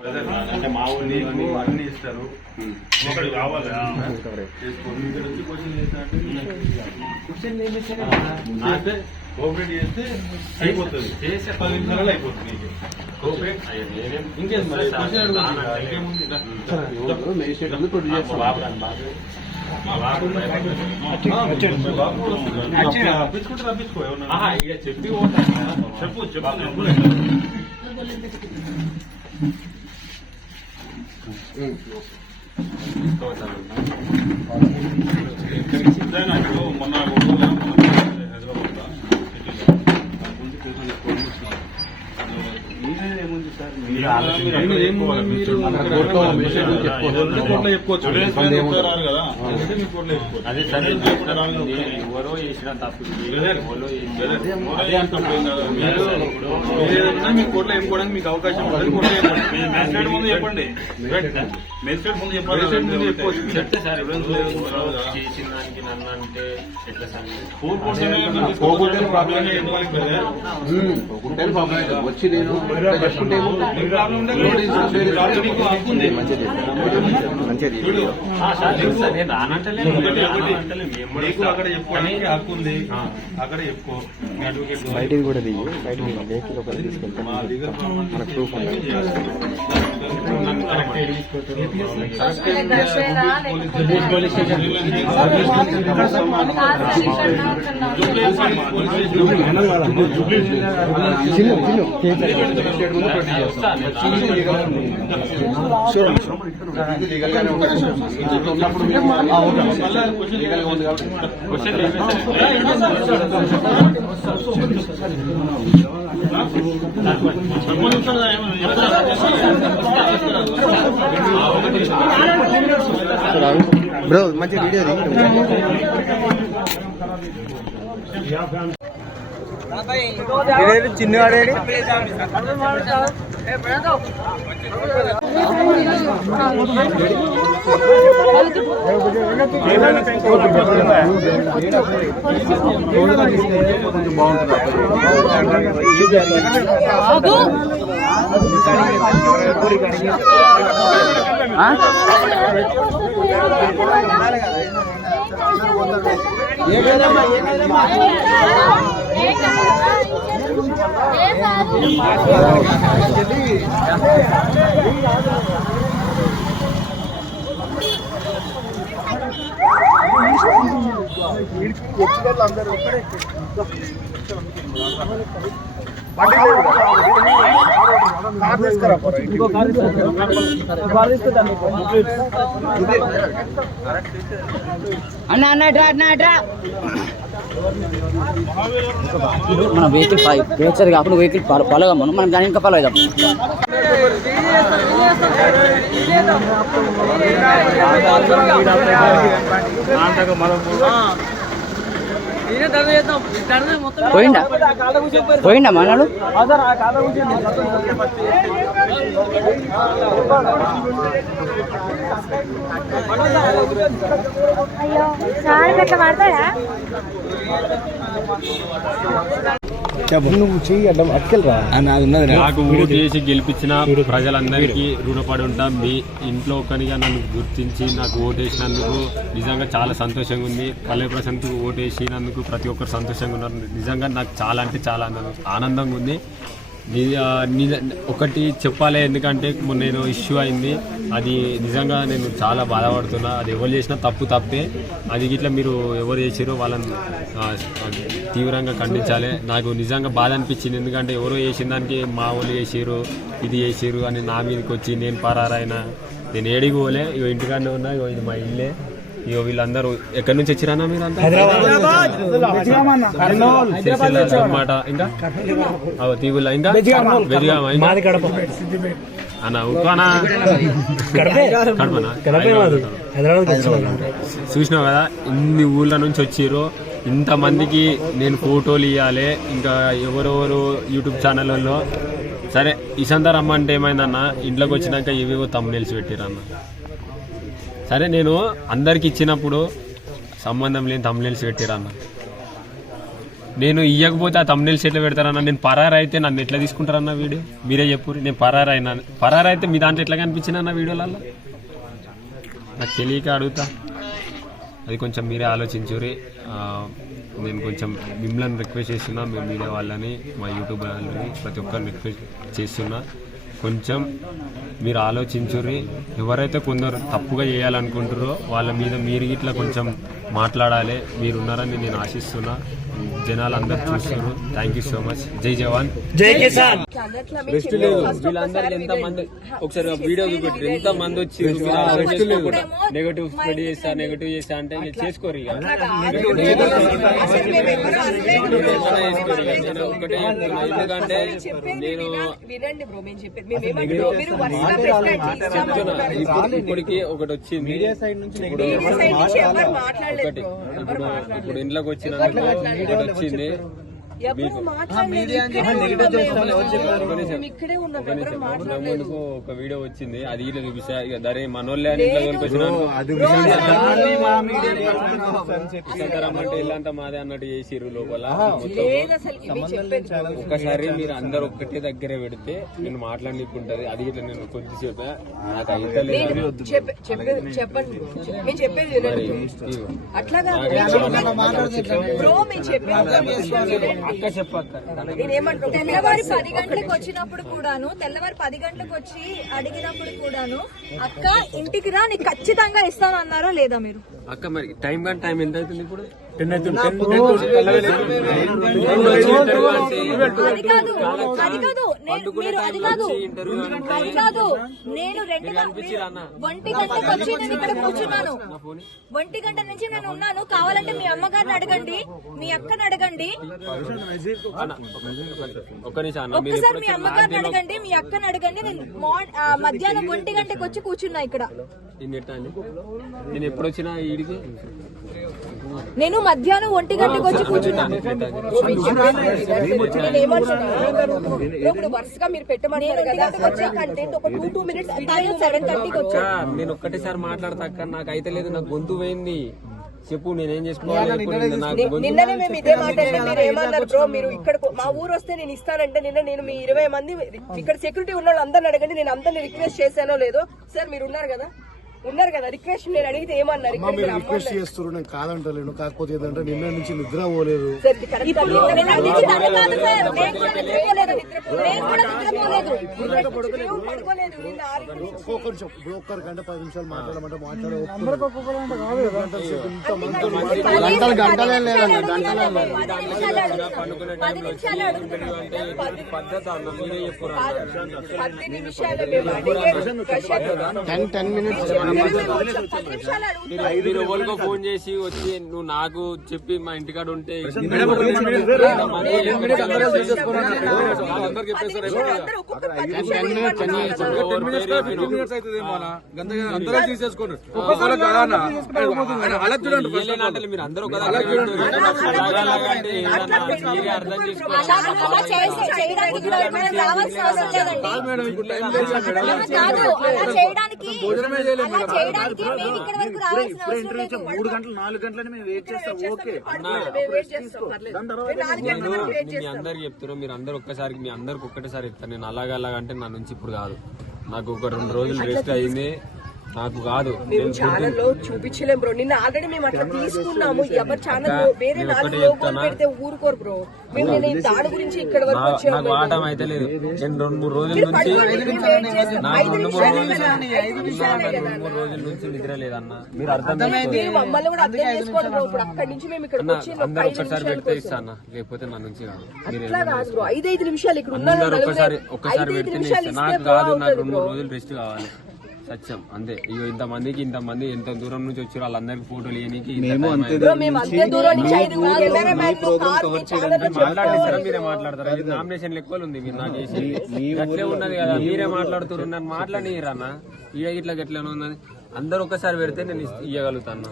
అంటే మా ఊళ్ళో అన్ని ఇస్తారు. ఒకటి కావాలి కోఆపరేట్ చేస్తే అయిపోతుంది. చేసే 10 నిమిషాలలో అయిపోతుంది. ఇంకేం రప్పించుకో చెప్పి చెప్పు చెప్పు. మొన్న ఏముంది సార్ ఎవరో చేసిన తప్పు మీ కోర్టులో చెప్పుకోవడానికి మీకు అవకాశం ఉంటుంది. ముందు చెప్పండి. మెజిస్ట్రేట్ ముందు చెప్పాలి. చెప్తే సార్ చేసిన దానికి నన్ను అంటే ఎట్లా సార్ వచ్చి నేను అక్కడ చెప్పుకోవడానికి హక్కు ఉంది. అక్కడ చెప్పుకో. బయటికి కూడా దిగి బయటికి వెహికల్ ఒకటి తీసుకెళ్తాం. మనకు ప్రూఫ్ బ్రో మంచి వీడియో చిన్నవాడేది. కొంచెం బాగుంటుంది. మన వెహికల్ వేసారు కాకుండా వెహికల్ ఫాలో కమ్మను మనం దాని ఇంకా ఫాలో అవుదాం. పోయిండా పోయిండా మనడు అయ్యో సార్ గట్ల మాట్లాడా నాకు ఓటు చేసి గెలిపించిన ప్రజలందరికీ రుణపడి ఉంటాం. మీ ఇంట్లో ఒకరిగా నన్ను గుర్తించి నాకు ఓటు వేసినందుకు నిజంగా చాలా సంతోషంగా ఉంది. పల్లె ప్రశాంత్కు ఓటు వేసినందుకు ప్రతి ఒక్కరు సంతోషంగా ఉన్నారు. నిజంగా నాకు చాలా అంటే చాలా ఆనందంగా ఉంది. ఒకటి చెప్పాలి, ఎందుకంటే నేను ఇష్యూ అయింది, అది నిజంగా నేను చాలా బాధపడుతున్నా. అది ఎవరు చేసినా తప్పే. అది ఇట్లా మీరు ఎవరు చేసిరో వాళ్ళని తీవ్రంగా ఖండించాలి. నాకు నిజంగా బాధ అనిపించింది, ఎందుకంటే ఎవరో చేసిన దానికి మా వాళ్ళు చేసిరు, ఇది చేసిరు అని నా మీదకి వచ్చి నేను పరారైనా. నేను ఏడికి పోలే, ఇగో ఇంటికాడనే ఉన్నా. ఇగో ఇది మా ఇల్లే. ఇగో వీళ్ళందరూ ఎక్కడి నుంచి వచ్చిరానా మీరు అంతా? అన్నమాట. ఇంకా తీగుల్లా, ఇంకా అన్న ఉక్కనా కడపనా? చూసినావు కదా, ఇన్ని ఊళ్ళ నుంచి వచ్చిర్రు. ఇంతమందికి నేను ఫోటోలు ఇవ్వాలి. ఇంకా ఎవరెవరు యూట్యూబ్ ఛానళ్ళలో సరే ఇసంతా రమ్మంటే ఏమైందన్న, ఇంట్లోకి వచ్చినాక ఇవేవో తమ్మునేల్సి పెట్టిరన్న. సరే నేను అందరికి ఇచ్చినప్పుడు సంబంధం లేని తమ్మునేల్సి పెట్టిరన్న. నేను ఇయ్యకపోతే ఆ తమ్ముళ్ళు ఎట్లా పెడతారన్నా? నేను పరారు అయితే నన్ను ఎట్లా తీసుకుంటారన్న వీడియో? మీరే చెప్పు. నేను పరారు అయినా, పరారు అయితే మీ దాంట్లో ఎట్లా కనిపించిందన్న వీడియోలలో? నాకు తెలియక అడుగుతా. అది కొంచెం మీరే ఆలోచించురి. నేను కొంచెం మిమ్మల్ని రిక్వెస్ట్ చేస్తున్నా, మీ మీడియా వాళ్ళని, మా యూట్యూబ్ వాళ్ళని, ప్రతి ఒక్కరిని రిక్వెస్ట్ చేస్తున్నా, కొంచెం మీరు ఆలోచించుర్రి. ఎవరైతే కొందరు తప్పుగా చేయాలనుకుంటారో వాళ్ళ మీద మీరు ఇట్లా కొంచెం మాట్లాడాలి. మీరున్నారని నేను ఆశిస్తున్నా. జనాలు అందరు చూస్తున్నారు. Thank you so much. జై జవాన్ జై కిసాన్. రెస్ట్ లేదు. వీళ్ళందరూ ఎంత మంది ఒకసారి వీడియో చూపెట్టి ఎంత మంది వచ్చి నెగటివ్ స్ప్రెడ్ చేస్తా అంటే మీరు చేసుకోరు. ఇక నేను ఒకటే చెప్తున్నా, ఎందుకంటే నేను చెప్తున్నా ఇప్పటికి ఒకటి వచ్చింది. ఇప్పుడు ఇంట్లోకి వచ్చిన వచ్చింది ఒక వీడియో వచ్చింది. అది ఇట్లా చూపిస్తా. ఇక దాని మనోళ్ళే అని ఇట్లా రమ్మంటే ఇల్లంతా మాదే అన్నట్టు చేసిర్రు లోపల. ఒక్కసారి మీరు అందరు ఒక్కటే దగ్గర పెడితే నేను మాట్లాడలేకుంటది. అది ఇట్లా నేను కొద్దిసేపు నాకు అయితే అక్క చెప్పక్క. తెల్లవారి 10 గంటలకు వచ్చినప్పుడు కూడాను, తెల్లవారి 10 గంటలకు వచ్చి అడిగినప్పుడు కూడాను, అక్క ఇంటికి రా నీకు ఖచ్చితంగా ఇస్తాను అన్నారా లేదా మీరు? అక్క మరి టైం ఎంత అవుతుంది ఇప్పుడు? అది కాదు నేను 1 గంటకు వచ్చి నేను ఇక్కడ కూర్చున్నాను. 1 గంట నుంచి నేను ఉన్నాను. కావాలంటే మీ అమ్మగారిని అడగండి, మీ అక్కని అడగండి, ఒక్కసారి మీ అమ్మగారిని అడగండి, మీ అక్కని అడగండి. నేను మధ్యాహ్నం 1 గంటకు వచ్చి కూర్చున్నా ఇక్కడ. నేను ఎప్పుడు వచ్చినా ఈడికి నేను మధ్యాహ్నం 1 గంటకు వచ్చి కూర్చున్నాను. ఇప్పుడు వరుసగా మీరు పెట్టమన్నారు కదా కంటెంట్ ఒక 2 మినిట్స్ 7:30కి వచ్చా. నేను ఒక్కటేసారి మాట్లాడతా అక్క. నాకు అయితే లేదు, నాకు గొంతు పోయింది. చెప్పు నేనేం చేసుకోవాలి? నిన్ననే మేము ఇదే మాట మీరు ఏమన్నారు బ్రో, మీరు ఇక్కడ మా ఊరు వస్తే నేను ఇస్తానంటే నిన్న నేను మీ 20 మంది ఇక్కడ సెక్యూరిటీ ఉన్న వాళ్ళు అందరిని అడగండి, నేను అందరిని రిక్వెస్ట్ చేశానో లేదో. సార్ మీరు ఉన్నారు కదా రిక్వెస్ట్ నేను అడిగితే ఏమన్నారు? రిక్వెస్ట్ చేస్తారు, నేను కాదంటలేను. కాకపోతే ఏంటంటే నిన్న నుంచి నిద్ర పోలేదు. ఒక్కరి గంట 10 నిమిషాలు మాట్లాడమంటే గంటలే లేదండి, మీరు ఎవరికో ఫోన్ చేసి వచ్చి నువ్వు నాకు చెప్పి మా ఇంటికాడ ఉంటే మీరు అందరూ ఒక దగ్గర అర్థం చేసుకోండి. 3 గంటలు 4 గంటలని మేము వెయిట్ చేస్తాం. ఓకే మీ అందరికి చెప్తారు. మీరు అందరు ఒక్కసారి మీ అందరికి ఒక్కటేసారి చెప్తాను. నేను అలాగంటే నా నుంచి ఇప్పుడు కాదు. నాకు ఒక 2 రోజులు రెస్ట్ అయింది. నాకు కాదు, మేము ఛానల్ లో చూపించలేం బ్రో. నిన్న ఆల్రెడీ మేము అట్లా తీసుకున్నాము. ఎవరి ఛానల్ వేరే పెడితే ఊరుకోరు బ్రో. మేము దాని గురించి ఇక్కడ వరకు నాకు ఆటం అయితే లేదు. నేను 2-3 రోజుల నుంచి నాకు 2-3 రోజుల నుంచి నిద్ర లేదన్న. మీరు అర్థమైంది. మమ్మల్ని కూడా అర్థం చేసుకోవాలి బ్రో. ఇప్పుడు అక్కడి నుంచి మేము ఇక్కడ అందరు ఒక్కసారి పెడితే ఇస్తాను, లేకపోతే నా నుంచి కాదు. అట్లా కాదు బ్రో. 5 నిమిషాలు ఇక్కడ అందరు ఒక్కసారి పెడితే నాకు కాదు. నాకు 2-3 రోజులు రెస్ట్ కావాలి. సత్యం అంతే. ఇగో ఇంతమందికి ఎంత దూరం నుంచి వచ్చారు వాళ్ళందరికి ఫోటోలు ఇవ్వడానికి మాట్లాడేస్తారా? మీరే మాట్లాడతారా? నామినేషన్ ఎక్కువ ఉంది. మీరు నాకు చేసి గట్లే ఉన్నది కదా, మీరే మాట్లాడుతున్నారు. నన్ను మాట్లాడిరన్నా ఇట్లా గట్లనే ఉన్నది. అందరు ఒక్కసారి పెడితే నేను ఇవ్వగలుగుతాను.